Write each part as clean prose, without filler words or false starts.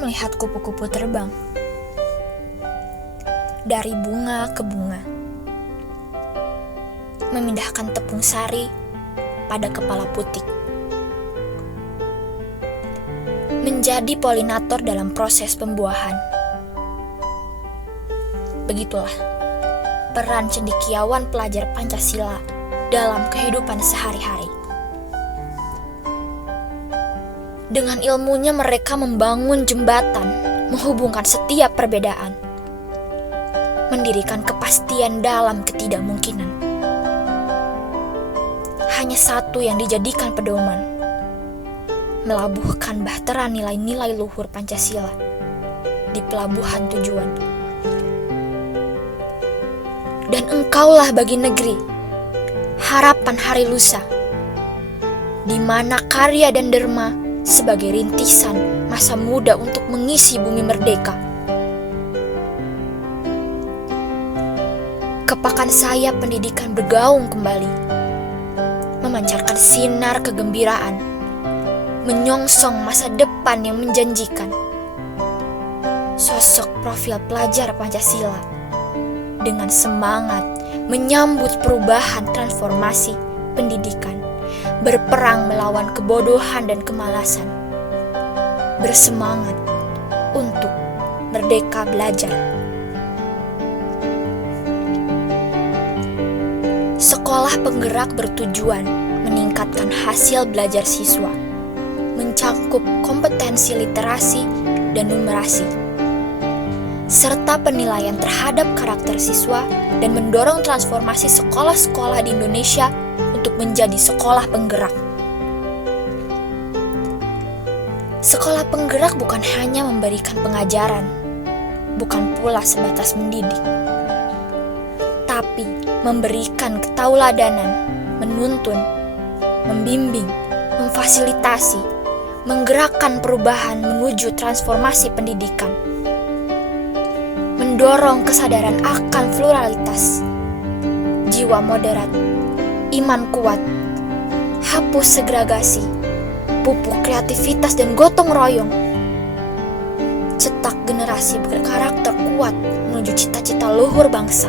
melihat kupu-kupu terbang dari bunga ke bunga, memindahkan tepung sari pada kepala putik, menjadi polinator dalam proses pembuahan. Begitulah peran cendekiawan pelajar Pancasila dalam kehidupan sehari-hari. Dengan ilmunya mereka membangun jembatan, menghubungkan setiap perbedaan, mendirikan kepastian dalam ketidakmungkinan. Hanya satu yang dijadikan pedoman, melabuhkan bahtera nilai-nilai luhur Pancasila di pelabuhan tujuan. Dan engkaulah bagi negeri, harapan hari lusa, di mana karya dan derma sebagai rintisan masa muda untuk mengisi bumi merdeka. Kepakan sayap pendidikan bergaung kembali, memancarkan sinar kegembiraan, menyongsong masa depan yang menjanjikan. Sosok profil pelajar Pancasila dengan semangat menyambut perubahan transformasi pendidikan, berperang melawan kebodohan dan kemalasan, bersemangat untuk merdeka belajar. Sekolah penggerak bertujuan meningkatkan hasil belajar siswa, mencakup kompetensi literasi dan numerasi, serta penilaian terhadap karakter siswa dan mendorong transformasi sekolah-sekolah di Indonesia untuk menjadi sekolah penggerak. Sekolah penggerak bukan hanya memberikan pengajaran, bukan pula sebatas mendidik, tapi memberikan ketauladanan, menuntun, membimbing, memfasilitasi, menggerakkan perubahan menuju transformasi pendidikan, mendorong kesadaran akan pluralitas, jiwa moderat, iman kuat, hapus segregasi, pupuk kreativitas dan gotong royong, cetak generasi berkarakter kuat menuju cita-cita luhur bangsa.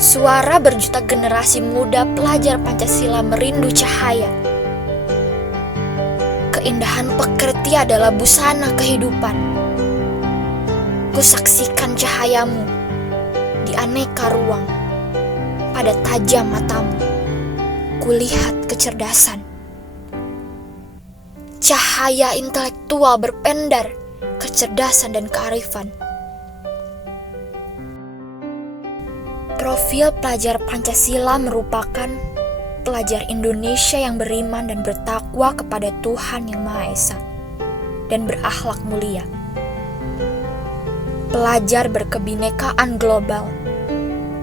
Suara berjuta generasi muda pelajar Pancasila merindu cahaya. Keindahan pekerti adalah busana kehidupan. Kusaksikan cahayamu di aneka ruang, pada tajam matamu, kulihat kecerdasan. Cahaya intelektual berpendar, kecerdasan dan kearifan. Profil pelajar Pancasila merupakan pelajar Indonesia yang beriman dan bertakwa kepada Tuhan Yang Maha Esa dan berakhlak mulia. Pelajar berkebinekaan global,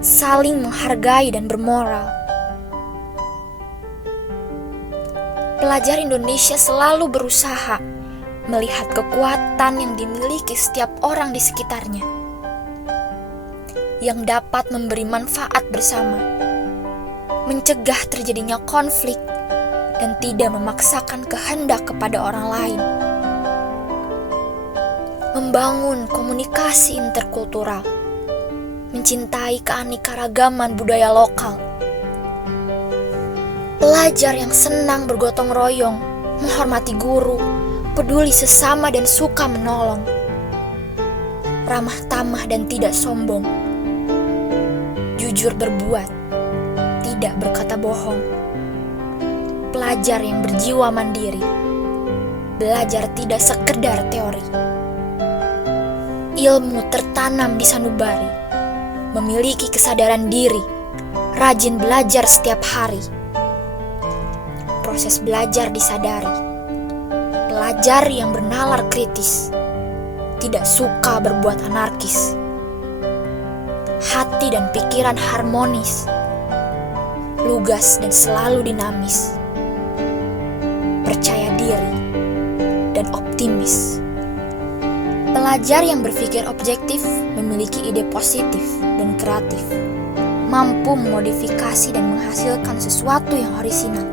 saling menghargai dan bermoral. Pelajar Indonesia selalu berusaha melihat kekuatan yang dimiliki setiap orang di sekitarnya, yang dapat memberi manfaat bersama, mencegah terjadinya konflik, dan tidak memaksakan kehendak kepada orang lain. Membangun komunikasi interkultural, mencintai keanekaragaman budaya lokal. Pelajar yang senang bergotong royong, menghormati guru, peduli sesama dan suka menolong. Ramah tamah dan tidak sombong. Jujur berbuat, tidak berkata bohong. Pelajar yang berjiwa mandiri, belajar tidak sekedar teori. Ilmu tertanam di sanubari, memiliki kesadaran diri, rajin belajar setiap hari. Proses belajar disadari. Pelajar yang bernalar kritis, tidak suka berbuat anarkis. Hati dan pikiran harmonis, lugas dan selalu dinamis. Percaya diri dan optimis. Pelajar yang berpikir objektif memiliki ide positif dan kreatif, mampu memodifikasi dan menghasilkan sesuatu yang orisinal.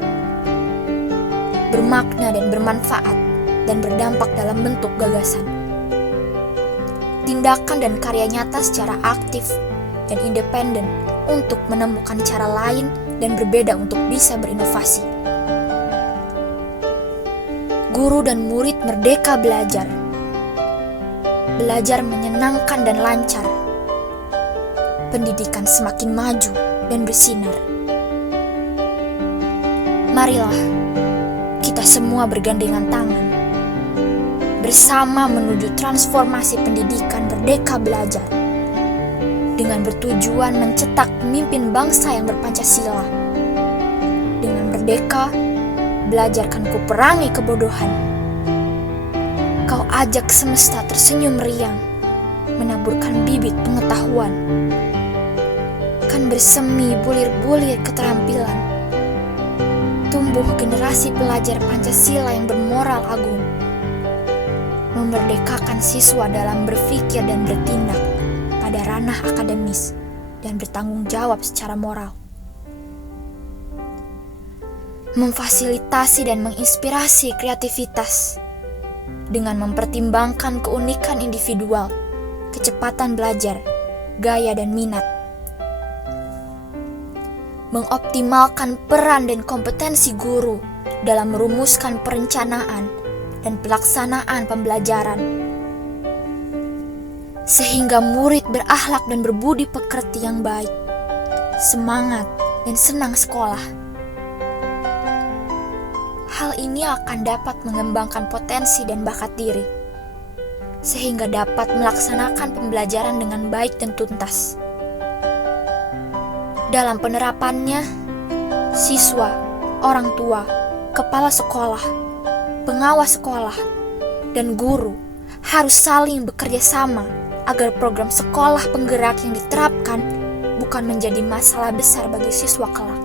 bermakna dan bermanfaat, dan berdampak dalam bentuk gagasan, tindakan dan karya nyata secara aktif dan independen untuk menemukan cara lain dan berbeda untuk bisa berinovasi. Guru dan murid merdeka belajar. Belajar menyenangkan dan lancar. Pendidikan semakin maju dan bersinar. Marilah kita semua bergandengan tangan bersama menuju transformasi pendidikan merdeka belajar dengan bertujuan mencetak pemimpin bangsa yang berpancasila. Dengan merdeka, belajarkan ku perangi kebodohan. Kau ajak semesta tersenyum riang, menaburkan bibit pengetahuan. Kan bersemi bulir-bulir keterampilan. Tumbuh generasi pelajar Pancasila yang bermoral agung. Memerdekakan siswa dalam berpikir dan bertindak pada ranah akademis dan bertanggung jawab secara moral. Memfasilitasi dan menginspirasi kreativitas dengan mempertimbangkan keunikan individual, kecepatan belajar, gaya dan minat. Mengoptimalkan peran dan kompetensi guru dalam merumuskan perencanaan dan pelaksanaan pembelajaran, sehingga murid berakhlak dan berbudi pekerti yang baik, semangat dan senang sekolah. Hal ini akan dapat mengembangkan potensi dan bakat diri, sehingga dapat melaksanakan pembelajaran dengan baik dan tuntas. Dalam penerapannya, siswa, orang tua, kepala sekolah, pengawas sekolah, dan guru harus saling bekerja sama agar program sekolah penggerak yang diterapkan bukan menjadi masalah besar bagi siswa kelak.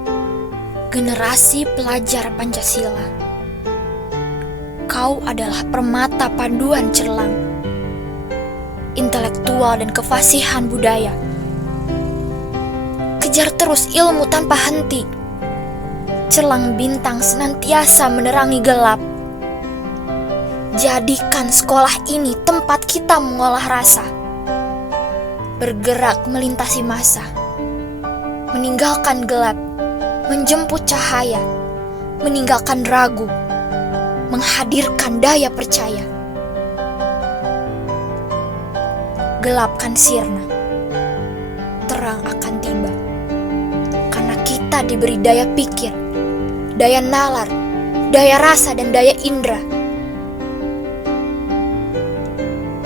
Generasi pelajar Pancasila, kau adalah permata paduan cemerlang, intelektual dan kefasihan budaya. Kejar terus ilmu tanpa henti. Celang bintang senantiasa menerangi gelap. Jadikan sekolah ini tempat kita mengolah rasa. Bergerak melintasi masa. Meninggalkan gelap, menjemput cahaya, meninggalkan ragu, menghadirkan daya percaya. Gelapkan sirna, terang akan tiba. Karena kita diberi daya pikir, daya nalar, daya rasa dan daya indera.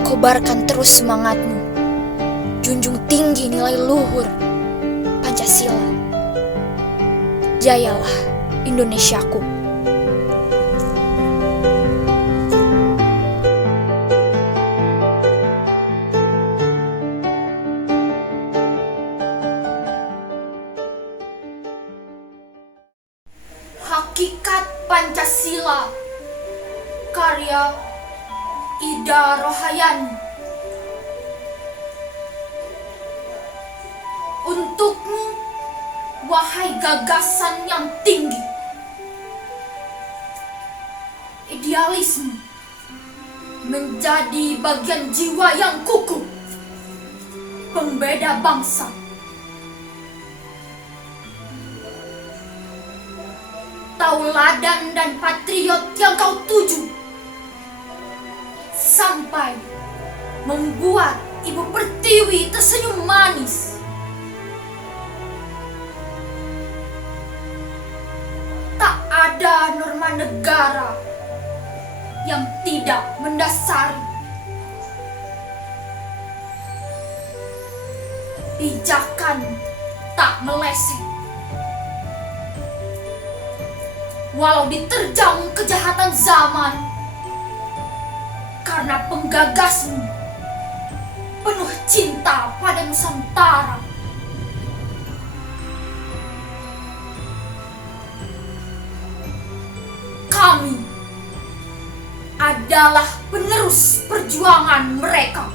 Kobarkan terus semangatmu, junjung tinggi nilai luhur Pancasila. Jayalah Indonesiaku. Hakikat Pancasila, karya Ida Rohayani. Untukmu, wahai gagasan yang tinggi, idealisme menjadi bagian jiwa yang kukuh, pembeda bangsa. Tauladan dan patriot yang kau tuju, sampai membuat Ibu Pertiwi tersenyum manis. Tak ada norma negara yang tidak mendasari pijakan tak meleset. Walau diterjang kejahatan zaman, karena penggagasmu penuh cinta pada Nusantara. Kami adalah penerus perjuangan mereka.